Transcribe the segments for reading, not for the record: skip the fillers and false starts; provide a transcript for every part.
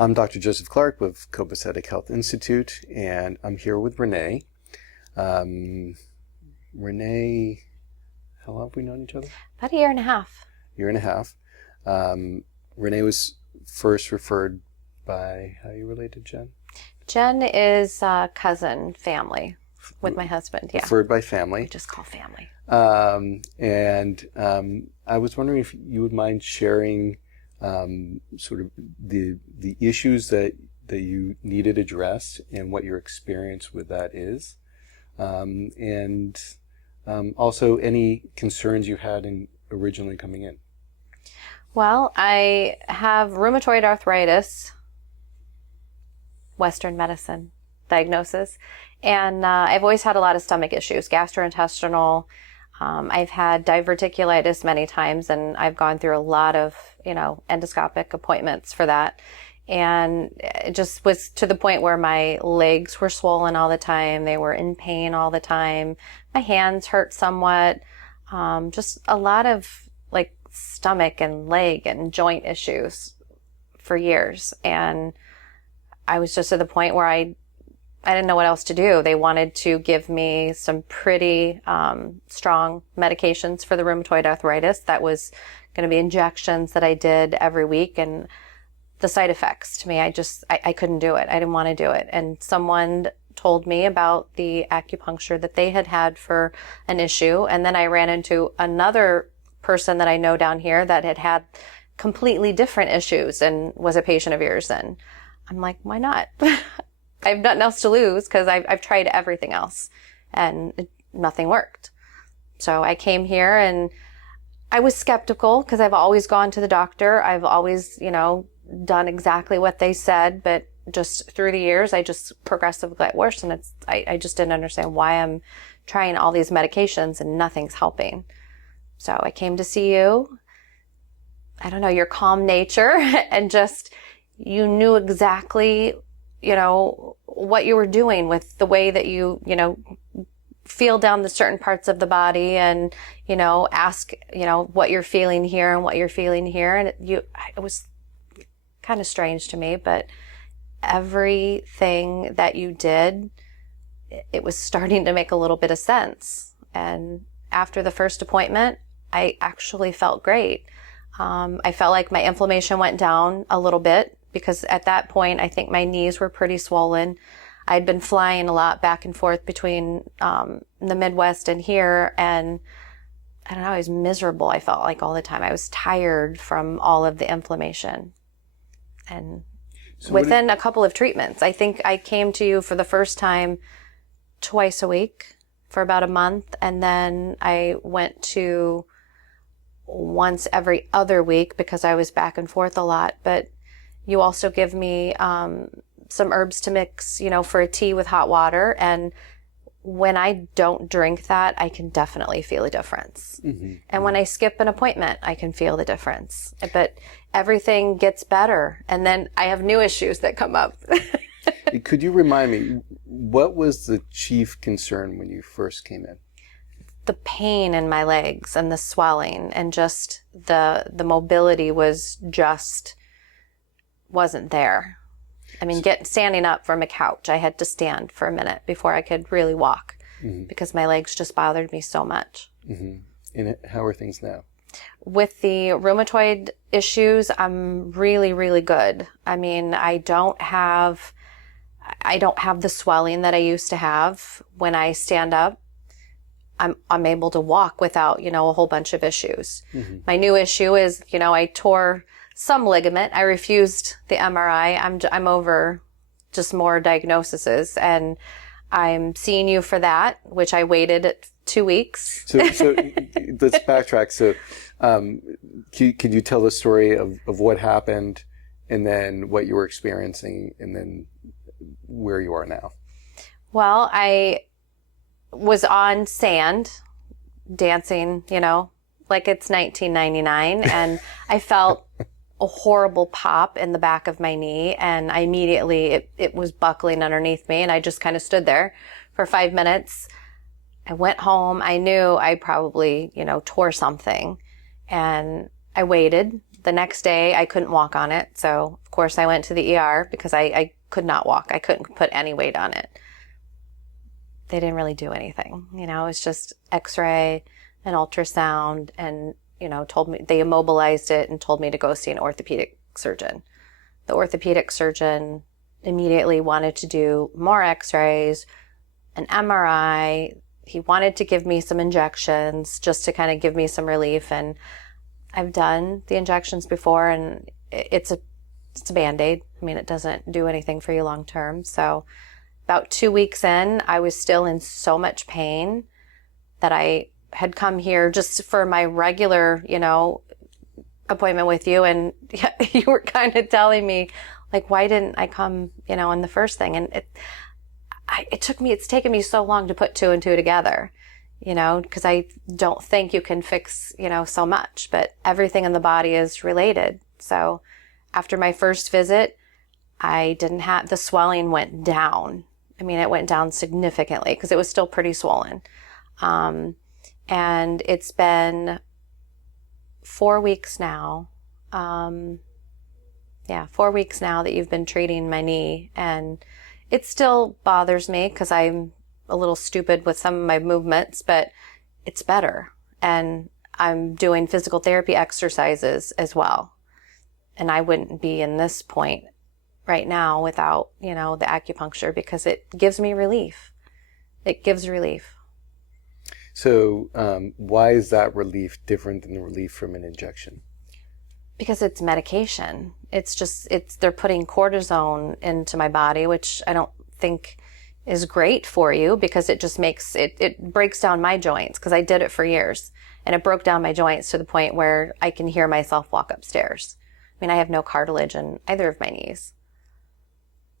I'm Dr. Joseph Clark with Copacetic Health Institute, and I'm here with Renee. Renee, how long have we known each other? About a year and a half. Year and a half. Renee was first referred by, how are you related, Jen? Jen is cousin family with my husband, yeah. Referred by family. We just call family. I was wondering if you would mind sharing sort of the issues that you needed addressed and what your experience with that is. Also any concerns you had in originally coming in. Well, I have rheumatoid arthritis, Western medicine diagnosis, and I've always had a lot of stomach issues, gastrointestinal. I've had diverticulitis many times, and I've gone through a lot of, endoscopic appointments for that. And it just was to the point where my legs were swollen all the time. They were in pain all the time. My hands hurt somewhat. Just a lot of like stomach and leg and joint issues for years. And I was just at the point where I didn't know what else to do. They wanted to give me some pretty strong medications for the rheumatoid arthritis. That was going to be injections that I did every week. And the side effects to me, I couldn't do it. I didn't want to do it. And someone told me about the acupuncture that they had for an issue. And then I ran into another person that I know down here that had completely different issues and was a patient of yours. And I'm like, why not? I have nothing else to lose because I've tried everything else and nothing worked. So I came here and I was skeptical because I've always gone to the doctor. I've always, done exactly what they said, but just through the years, I just progressively got worse. And I just didn't understand why I'm trying all these medications and nothing's helping. So I came to see you. I don't know, your calm nature and just, you knew exactly, what you were doing with the way that you feel down the certain parts of the body and, ask, what you're feeling here and what you're feeling here. And it was kind of strange to me, but everything that you did, it was starting to make a little bit of sense. And after the first appointment, I actually felt great. I felt like my inflammation went down a little bit because at that point, I think my knees were pretty swollen. I'd been flying a lot back and forth between the Midwest and here, and I don't know, I was miserable. I felt like all the time. I was tired from all of the inflammation. And so within a couple of treatments, I think I came to you for the first time twice a week for about a month. And then I went to once every other week because I was back and forth a lot. But you also give me some herbs to mix, for a tea with hot water. And when I don't drink that, I can definitely feel a difference. Mm-hmm. And when I skip an appointment, I can feel the difference. But everything gets better. And then I have new issues that come up. Could you remind me, what was the chief concern when you first came in? The pain in my legs and the swelling and just the mobility wasn't there. I mean, standing up from a couch, I had to stand for a minute before I could really walk because my legs just bothered me so much. Mm-hmm. And how are things now? With the rheumatoid issues, I'm really, really good. I mean, I don't have the swelling that I used to have. When I stand up, I'm able to walk without, a whole bunch of issues. Mm-hmm. My new issue is, I tore some ligament. I refused the MRI. I'm over just more diagnoses, and I'm seeing you for that, which I waited 2 weeks. So let's backtrack. So could you tell the story of what happened and then what you were experiencing and then where you are now? Well, I was on sand dancing, like it's 1999, and I felt a horrible pop in the back of my knee, and I immediately, it was buckling underneath me, and I just kind of stood there for 5 minutes. I went home. I knew I probably, tore something, and I waited The next day I couldn't walk on it. So of course I went to the ER because I could not walk. I couldn't put any weight on it. They didn't really do anything. You know, it's just x-ray and ultrasound and, you know, told me, they immobilized it and told me to go see an orthopedic surgeon. The orthopedic surgeon immediately wanted to do more x-rays, an MRI. He wanted to give me some injections just to kind of give me some relief. And I've done the injections before, and it's a Band-Aid. I mean, it doesn't do anything for you long term. So about 2 weeks in, I was still in so much pain that I had come here just for my regular, you know, appointment with you. And you were kind of telling me, like, why didn't I come, you know, in the first thing? And it's taken me so long to put 2 and 2 together, you know, because I don't think you can fix, you know, so much, but everything in the body is related. So after my first visit, the swelling went down. I mean, it went down significantly because it was still pretty swollen. And it's been 4 weeks now. 4 weeks now that you've been treating my knee, and it still bothers me because I'm a little stupid with some of my movements, but it's better. And I'm doing physical therapy exercises as well. And I wouldn't be in this point right now without, you know, the acupuncture, because it gives me relief. It gives relief. So why is that relief different than the relief from an injection? Because it's medication. They're putting cortisone into my body, which I don't think is great for you, because it just makes it breaks down my joints, because I did it for years, and it broke down my joints to the point where I can hear myself walk upstairs. I mean, I have no cartilage in either of my knees.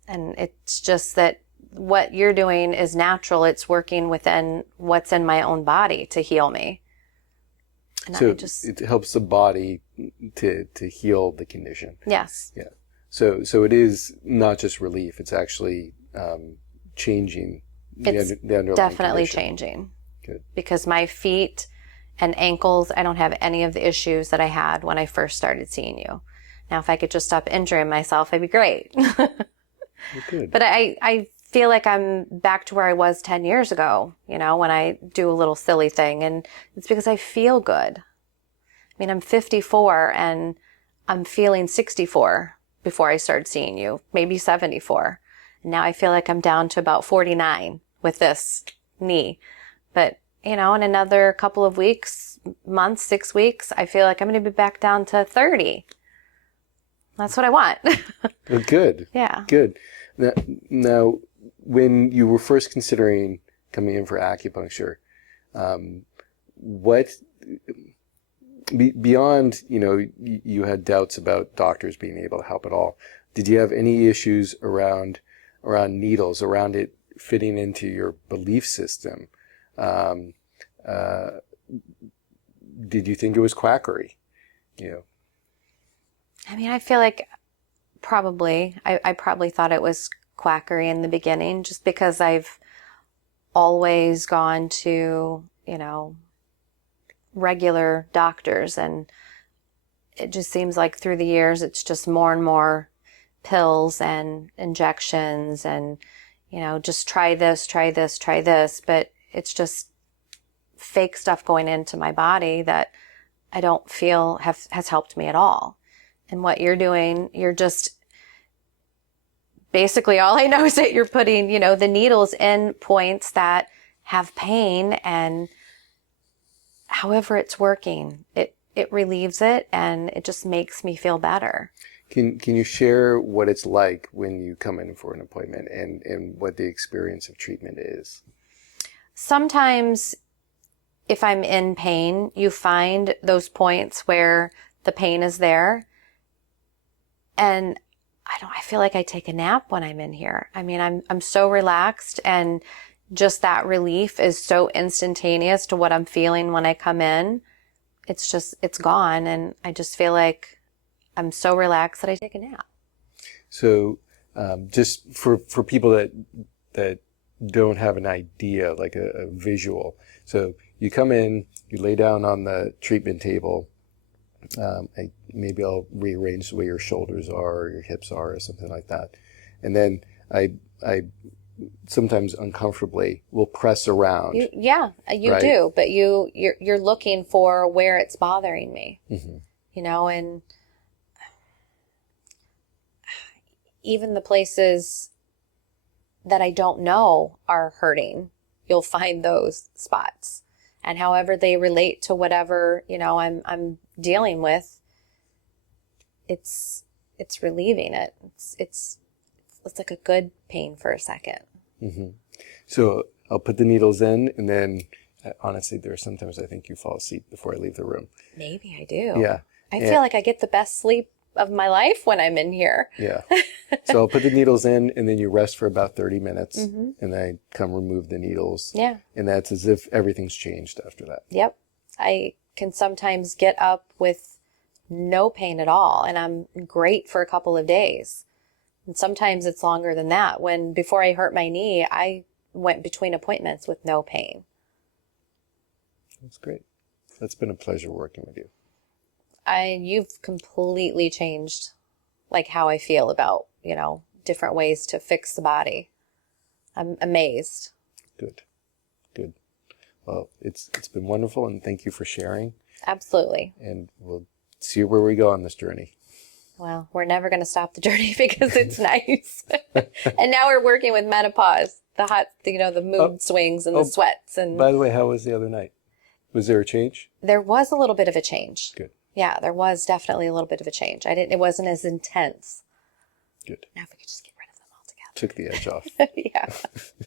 And it's just that what you're doing is natural. It's working within what's in my own body to heal me. And so it helps the body to heal the condition. Yes. Yeah. So it is not just relief. It's actually changing the underlying definitely condition. Changing. Good. Because my feet and ankles, I don't have any of the issues that I had when I first started seeing you. Now, if I could just stop injuring myself, it'd be great. Good. But I feel like I'm back to where I was 10 years ago, you know, when I do a little silly thing. And it's because I feel good. I mean, I'm 54 and I'm feeling 64 before I started seeing you, maybe 74. And now I feel like I'm down to about 49 with this knee. But, you know, in another couple of weeks, months, 6 weeks, I feel like I'm going to be back down to 30. That's what I want. Well, good. Yeah. Good. Now, when you were first considering coming in for acupuncture, what beyond, you know, you had doubts about doctors being able to help at all. Did you have any issues around needles, around it fitting into your belief system? Did you think it was quackery? You know. I mean, I feel like I probably thought it was quackery in the beginning, just because I've always gone to, you know, regular doctors, and it just seems like through the years it's just more and more pills and injections and, you know, just try this, but it's just fake stuff going into my body that I don't feel has helped me at all. And what you're doing, you're just basically, all I know is that you're putting, you know, the needles in points that have pain, and however it's working, it relieves it, and it just makes me feel better. Can you share what it's like when you come in for an appointment and what the experience of treatment is? Sometimes if I'm in pain, you find those points where the pain is there. And I feel like I take a nap when I'm in here. I mean, I'm so relaxed, and just that relief is so instantaneous to what I'm feeling when I come in. It's gone, and I just feel like I'm so relaxed that I take a nap. So, just for people that don't have an idea, like a visual. So you come in, you lay down on the treatment table, Maybe I'll rearrange the way your shoulders are or your hips are or something like that. And then I sometimes uncomfortably will press around. You right? do, but you're looking for where it's bothering me, Mm-hmm. and even the places that I don't know are hurting, you'll find those spots. And however they relate to whatever, I'm dealing with, it's relieving it. It's like a good pain for a second. Mm-hmm. So I'll put the needles in, and then honestly, there are sometimes I think you fall asleep before I leave the room. Maybe I do. Yeah. I feel like I get the best sleep of my life when I'm in here. Yeah. So I'll put the needles in, and then you rest for about 30 minutes, Mm-hmm. and then I come remove the needles. Yeah. And that's as if everything's changed after that. Yep. I can sometimes get up with no pain at all, and I'm great for a couple of days. And sometimes it's longer than that. Before I hurt my knee, I went between appointments with no pain. That's great. It's been a pleasure working with you. You've completely changed like how I feel about, different ways to fix the body. I'm amazed. Good. Good. Well, it's been wonderful, and thank you for sharing. Absolutely. And we'll see where we go on this journey. Well, we're never going to stop the journey because it's nice. And now we're working with menopause, the mood swings and the sweats. And by the way, how was the other night? Was there a change? there was a little bit of a change. Good. Yeah, there was definitely a little bit of a change. It wasn't as intense. Good. Now if we could just get rid of them altogether. Took the edge off. Yeah.